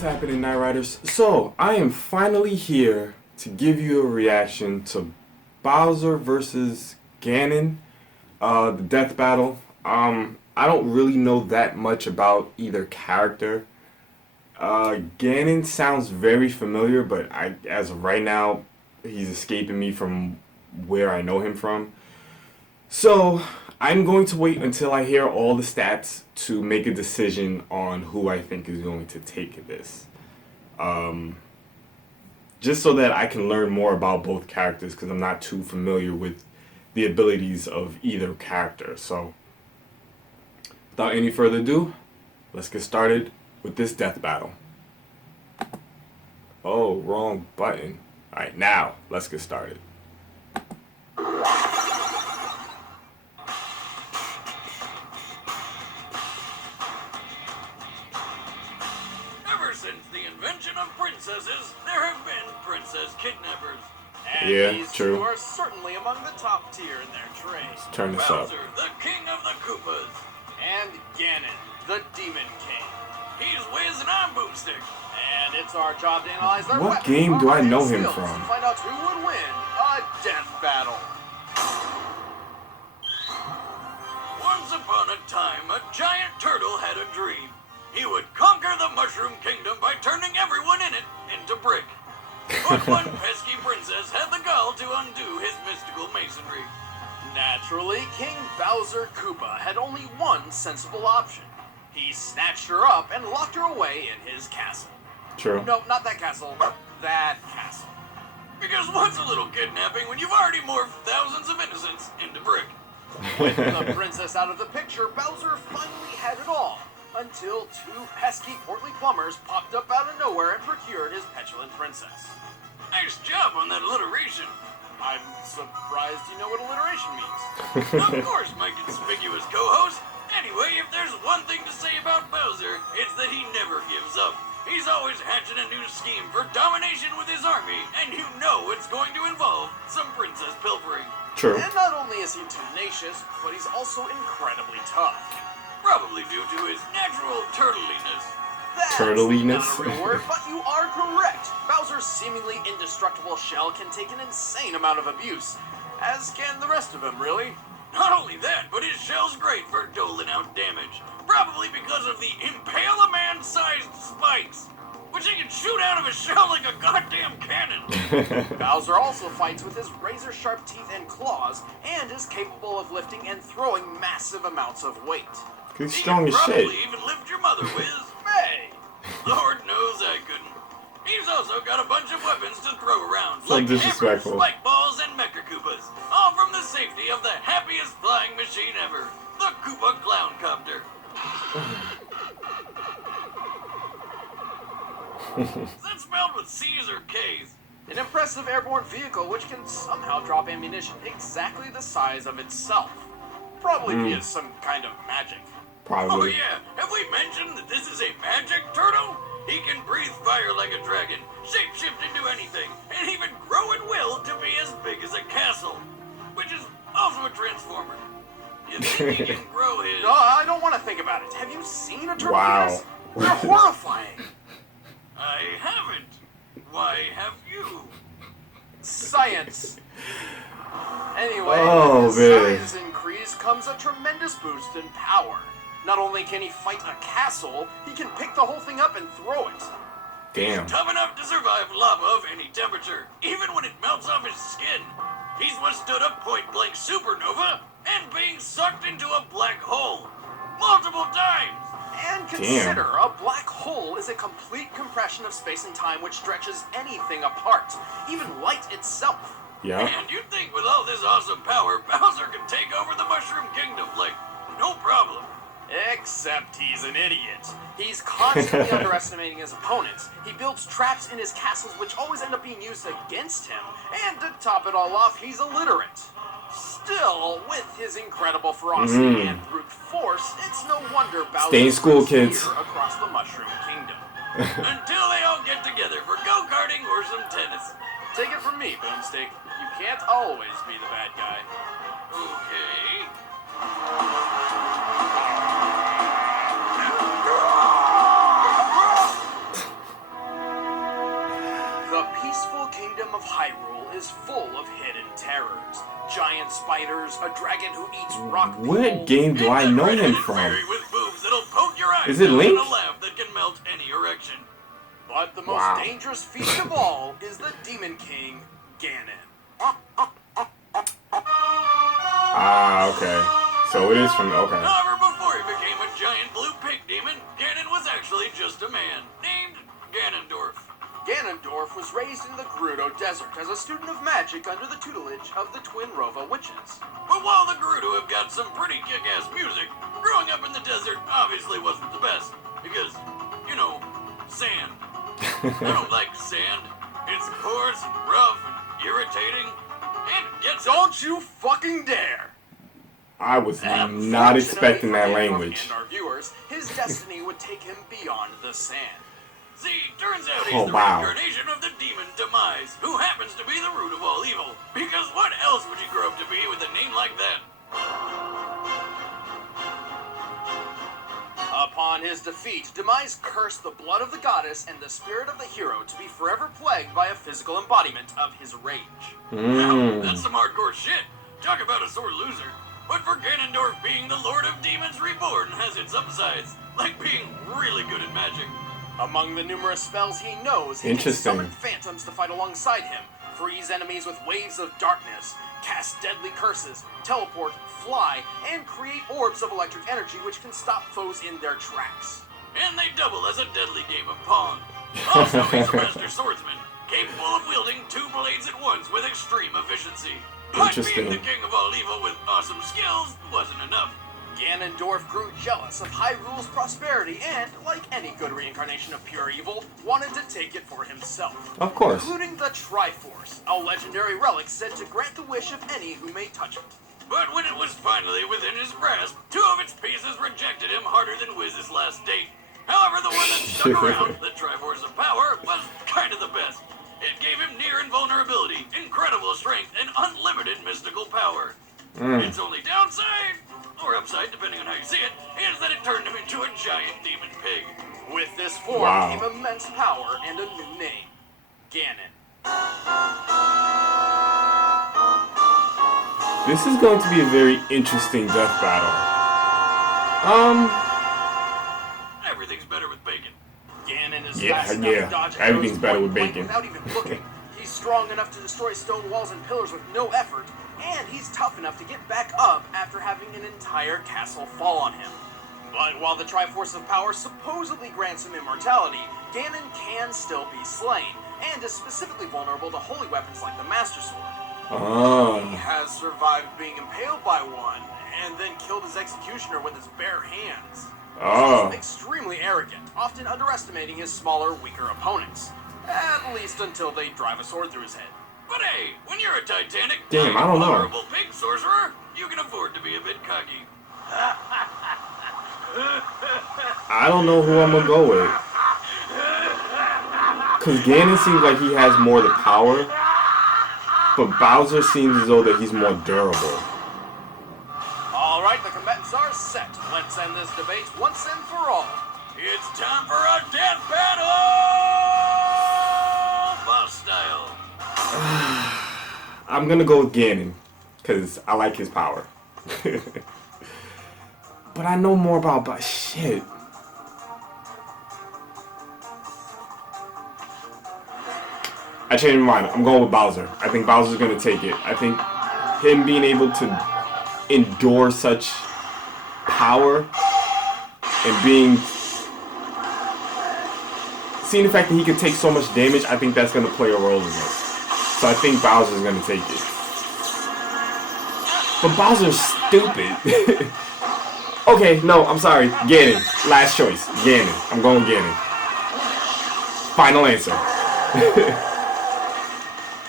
What's happening, Night Riders? So, I am finally here to give you a reaction to Bowser versus Ganon, the death battle. I don't really know that much about either character. Ganon sounds very familiar, but as of right now, he's escaping me from where I know him from. So, I'm going to wait until I hear all the stats to make a decision on who I think is going to take this. Just so that I can learn more about both characters, because I'm not too familiar with the abilities of either character. So, without any further ado, let's get started with this death battle. Oh, wrong button. Alright, now, let's get started. Ever since the invention of princesses, there have been princess kidnappers. And Yeah, these true. two are certainly among the top tier in their trade. Let's turn this up. Bowser, the king of the Koopas. And Ganon, the demon king. He's whiz and I'm boomstick. And it's our job to analyze their What weapons, game do I armor, know and him skills from? and find out who would win a death battle. Once upon a time, a giant turtle had a dream. He would conquer the Mushroom Kingdom by turning everyone in it into brick. But one pesky princess had the gall to undo his mystical masonry. Naturally, King Bowser Koopa had only one sensible option. He snatched her up and locked her away in his castle. True. No, not that castle. That castle. Because what's a little kidnapping when you've already morphed thousands of innocents into brick? With the princess out of the picture, Bowser finally had it all. Until two pesky portly plumbers popped up out of nowhere and procured his petulant princess. Nice job on that alliteration. I'm surprised you know what alliteration means. Of course, my conspicuous co-host. Anyway, if there's one thing to say about Bowser, it's that he never gives up. He's always hatching a new scheme for domination with his army, and you know it's going to involve some princess pilfering. True. And not only is he tenacious, but he's also incredibly tough. Probably due to his natural turtliness. That's Turtliness? not a real word, but you are correct. Bowser's seemingly indestructible shell can take an insane amount of abuse, as can the rest of him, really. Not only that, but his shell's great for doling out damage. Probably because of the impale-a-man-sized spikes, which he can shoot out of his shell like a goddamn cannon. Bowser also fights with his razor-sharp teeth and claws, and is capable of lifting and throwing massive amounts of weight. He's strong as shit. He can probably even lift your mother, Wiz. Hey! Lord knows I couldn't. He's also got a bunch of weapons to throw around, So like hammers, disrespectful. spike balls, and mecha Koopas, all from the safety of the happiest flying machine ever, the Koopa Clown Copter. Is that spelled with C's or K's? An impressive airborne vehicle which can somehow drop ammunition exactly the size of itself. Probably via some kind of magic. Probably. Oh yeah, have we mentioned that this is a magic turtle? He can breathe fire like a dragon, shapeshift into anything, and even grow at will to be as big as a castle. Which is also a transformer. You think he can grow his... No, I don't want to think about it. Have you seen a turtle? Wow. They're horrifying. I haven't. Why have you? Science. Anyway, Oh, with man. his size increase comes a tremendous boost in power. Not only can he fight a castle, he can pick the whole thing up and throw it. Damn. He's tough enough to survive lava of any temperature, even when it melts off his skin. He's withstood a point-blank supernova and being sucked into a black hole multiple times. And consider, a black hole is a complete compression of space and time which stretches anything apart, even light itself. Yeah. And you'd think with all this awesome power, Bowser can take over the Mushroom Kingdom, like, no problem. Except he's an idiot. He's constantly underestimating his opponents. He builds traps in his castles which always end up being used against him. And to top it all off, he's illiterate. Still, with his incredible ferocity and brute force, it's no wonder Bowser Stay in school, spreads kids. fear across the Mushroom Kingdom. Until they all get together for go-karting or some tennis. Take it from me, Boomstick. You can't always be the bad guy. Okay. peaceful kingdom of Hyrule is full of hidden terrors. Giant spiders, a dragon who eats rock people, What game do I know him from? fairy with boobs that'll poke your eyes Is it out Link? and a laugh that can melt any erection. But the most dangerous feast of all is the Demon King, Ganon. Ah, okay. So it is from, okay. However, before he became a giant blue pig demon, Ganon was actually just a man named Ganondorf. Ganondorf was raised in the Gerudo Desert as a student of magic under the tutelage of the Twin Rova witches. But while the Gerudo have got some pretty kick-ass music, growing up in the desert obviously wasn't the best. Because, you know, sand. I don't like sand. It's coarse and rough and irritating. And it gets... Don't you fucking dare! I was not expecting that language. And our viewers, his destiny would take him beyond the sand. See, turns out he's Oh, the wow. reincarnation of the demon Demise, who happens to be the root of all evil. Because what else would you grow up to be with a name like that? Upon his defeat, Demise cursed the blood of the goddess and the spirit of the hero to be forever plagued by a physical embodiment of his rage. Now, that's some hardcore shit. Talk about a sore loser. But for Ganondorf, being the Lord of Demons Reborn has its upsides, like being really good at magic. Among the numerous spells he knows, he can summon phantoms to fight alongside him, freeze enemies with waves of darkness, cast deadly curses, teleport, fly, and create orbs of electric energy which can stop foes in their tracks. And they double as a deadly game of Pong. Also, he's a master swordsman, capable of wielding two blades at once with extreme efficiency. But being the king of all evil with awesome skills wasn't enough. Ganondorf grew jealous of Hyrule's prosperity and, like any good reincarnation of pure evil, wanted to take it for himself. Of course. Including the Triforce, a legendary relic said to grant the wish of any who may touch it. But when it was finally within his grasp, two of its pieces rejected him harder than Wiz's last date. However, the one that stuck around, the Triforce of Power, was kind of the best. It gave him near invulnerability, incredible strength, and unlimited mystical power. Its only downside, or upside depending on how you see it, is that it turned him into a giant demon pig. With this form came immense power and a new name, Ganon. This is going to be a very interesting death battle. Everything's better with bacon. Ganon is Yeah, fast enough to dodge everything's better with point bacon. blank without even looking. He's strong enough to destroy stone walls and pillars with no effort, and he's tough enough to get back up after having an entire castle fall on him. But while the Triforce of Power supposedly grants him immortality, Ganon can still be slain, and is specifically vulnerable to holy weapons like the Master Sword. He has survived being impaled by one, and then killed his executioner with his bare hands. He's also extremely arrogant, often underestimating his smaller, weaker opponents. At least until they drive a sword through his head. But hey, when you're a Titanic, damn, I don't know. vulnerable pig sorcerer, you can afford to be a bit cocky. I don't know who I'm gonna go with. Cause Ganon seems like he has more of the power, but Bowser seems as though that he's more durable. Alright, the combatants are set. Let's end this debate once and for all. It's time for a death battle! Boss style. I'm gonna go with Ganon, cause I like his power. But I know more about shit. I changed my mind. I'm going with Bowser. I think Bowser's gonna take it. I think him being able to endure such power and seeing the fact that he can take so much damage, I think that's gonna play a role in this. So I think Bowser's gonna take it. But Bowser's stupid. Okay, no, I'm sorry. Ganon. Last choice. Ganon. I'm going Ganon. Final answer.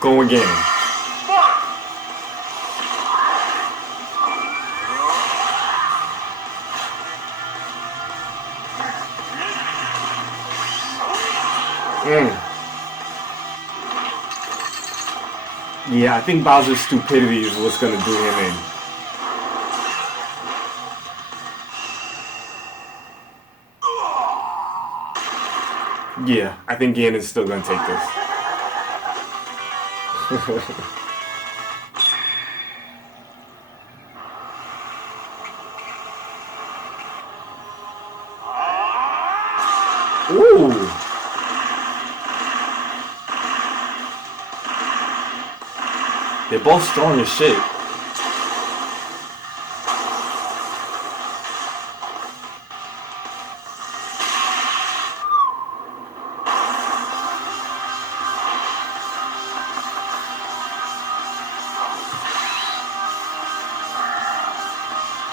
Going Ganon. Yeah, I think Bowser's stupidity is what's gonna do him in. Yeah, I think Ganon's still gonna take this. Ooh. They're both strong as shit.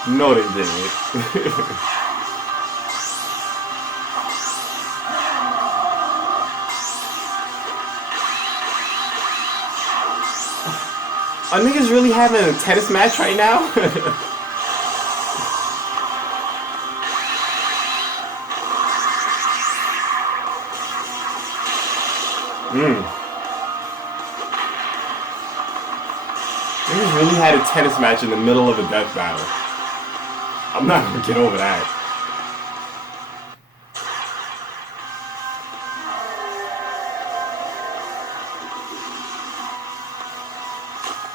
No, they didn't. Are niggas really having a tennis match right now? Niggas really had a tennis match in the middle of a death battle. I'm not gonna get over that.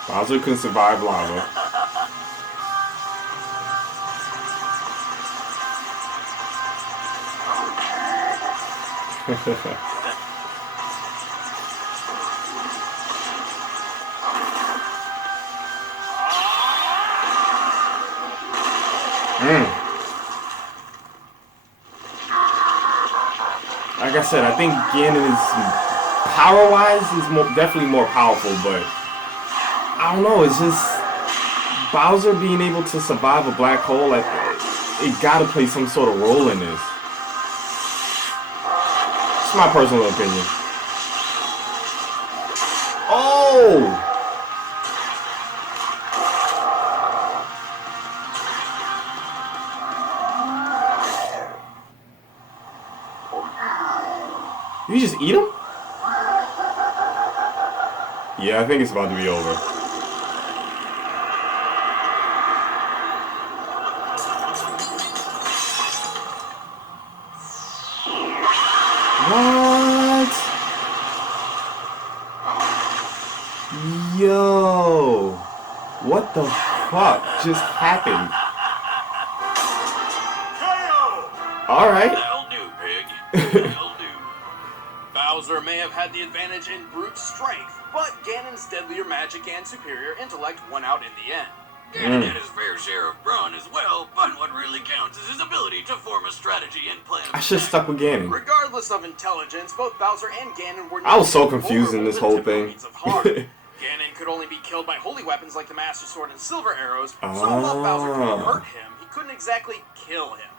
Bowser can survive lava. Like I said, I think Ganon is power-wise is definitely more powerful, but I don't know. It's just Bowser being able to survive a black hole. Like it gotta play some sort of role in this. It's my personal opinion. Oh! You just eat him? Yeah, I think it's about to be over. What? Yo! What the fuck just happened? Alright. That'll do, pig. That'll do. Bowser may have had the advantage in brute strength, but Ganon's deadlier magic and superior intellect won out in the end. Ganon had his fair share of brawn as well, but what really counts is his ability to form a strategy and plan. I should have stuck with Ganon. Regardless of intelligence, both Bowser and Ganon were I was so confused in this whole thing. Ganon could only be killed by holy weapons like the Master Sword and Silver Arrows, so while Bowser couldn't hurt him, he couldn't exactly kill him.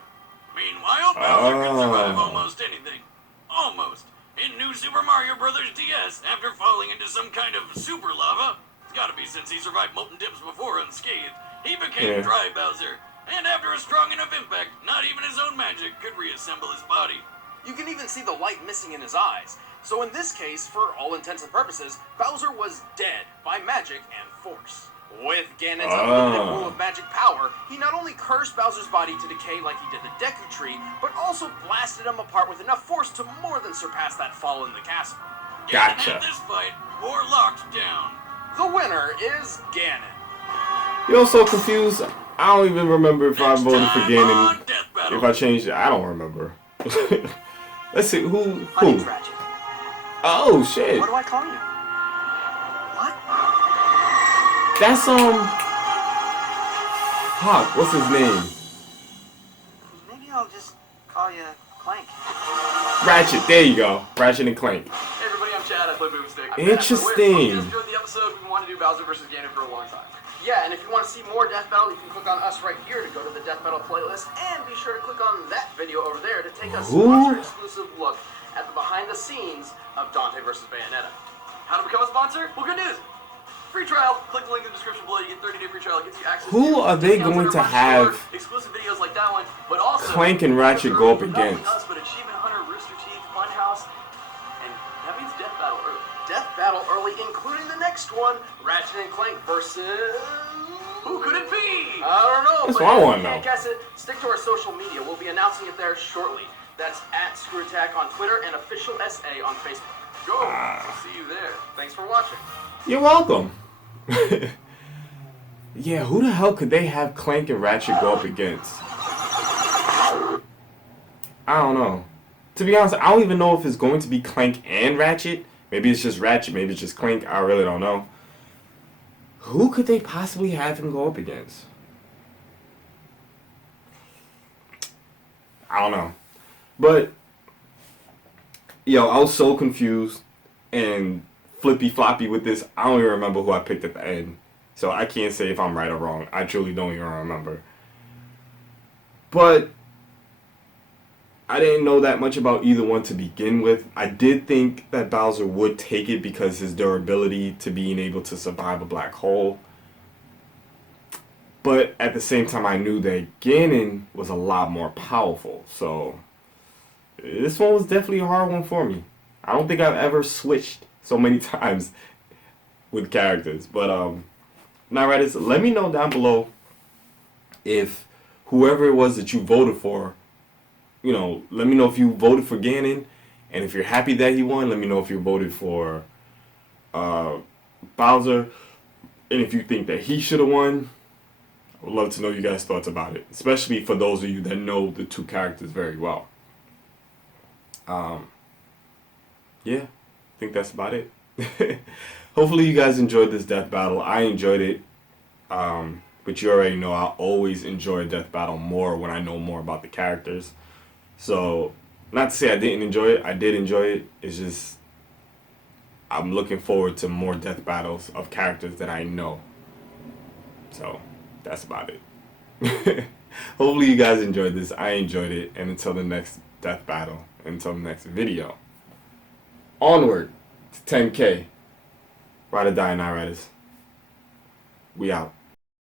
Meanwhile, Bowser could survive almost anything. Almost. In New Super Mario Bros. DS, after falling into some kind of super lava, it's gotta be since he survived molten dips before unscathed, he became Dry Bowser. And after a strong enough impact, not even his own magic could reassemble his body. You can even see the light missing in his eyes. So in this case, for all intents and purposes, Bowser was dead by magic and force. With Ganon's unlimited rule of magic power, he not only cursed Bowser's body to decay like he did the Deku Tree, but also blasted him apart with enough force to more than surpass that fall in the castle. Gotcha. Ganon had this fight more locked down. The winner is Ganon. You're so confused. I don't even remember if I voted for Ganon. If I changed it, I don't remember. Let's see, who? Oh, shit. What do I call you? What? That's, fuck, what's his name? Maybe I'll just call you Clank. Ratchet, there you go. Ratchet and Clank. Hey everybody, I'm Chad, I play Boomstick. Interesting. Let's go to the episode. We've been wanting to do Bowser vs. Ganon for a long time. Yeah, and if you want to see more Death Battle, you can click on us right here to go to the Death Battle playlist, and be sure to click on that video over there to take a sponsor-exclusive look at the behind-the-scenes of Dante vs. Bayonetta. How to become a sponsor? Well, good news! Free trial. Click the link in the description below. You get 30-day free trial. It gets you access Who are they going to have exclusive videos like that one, but also Clank and Ratchet go up not against? only us, but Achievement Hunter, Rooster Teeth, Funhouse, and that means Death Battle early. Death Battle early, including the next one, Ratchet and Clank versus... Who could it be? I don't know. That's what I want to know. Can't guess it. Stick to our social media. We'll be announcing it there shortly. That's @ScrewAttack on Twitter and Official SA on Facebook. Go. See you there. Thanks for watching. You're welcome. Yeah, who the hell could they have Clank and Ratchet go up against? I don't know. To be honest, I don't even know if it's going to be Clank and Ratchet. Maybe it's just Ratchet, maybe it's just Clank. I really don't know. Who could they possibly have him go up against? I don't know. But, yo, I was so confused and flippy floppy with this. I don't even remember who I picked at the end. So I can't say if I'm right or wrong. I truly don't even remember. But I didn't know that much about either one to begin with. I did think that Bowser would take it because his durability to being able to survive a black hole. But at the same time, I knew that Ganon was a lot more powerful. So this one was definitely a hard one for me. I don't think I've ever switched so many times with characters. But now, Reddit, let me know down below if whoever it was that you voted for, you know, let me know if you voted for Ganon, and if you're happy that he won, let me know if you voted for Bowser, and if you think that he should have won. I would love to know you guys' thoughts about it, especially for those of you that know the two characters very well. Yeah, I think that's about it. Hopefully you guys enjoyed this death battle. I enjoyed it. But you already know I always enjoy a death battle more when I know more about the characters. So, not to say I didn't enjoy it. I did enjoy it. It's just I'm looking forward to more death battles of characters that I know. So, that's about it. Hopefully you guys enjoyed this. I enjoyed it. And until the next death battle, until the next video, onward to 10K. Ride or die, Night Riders. We out.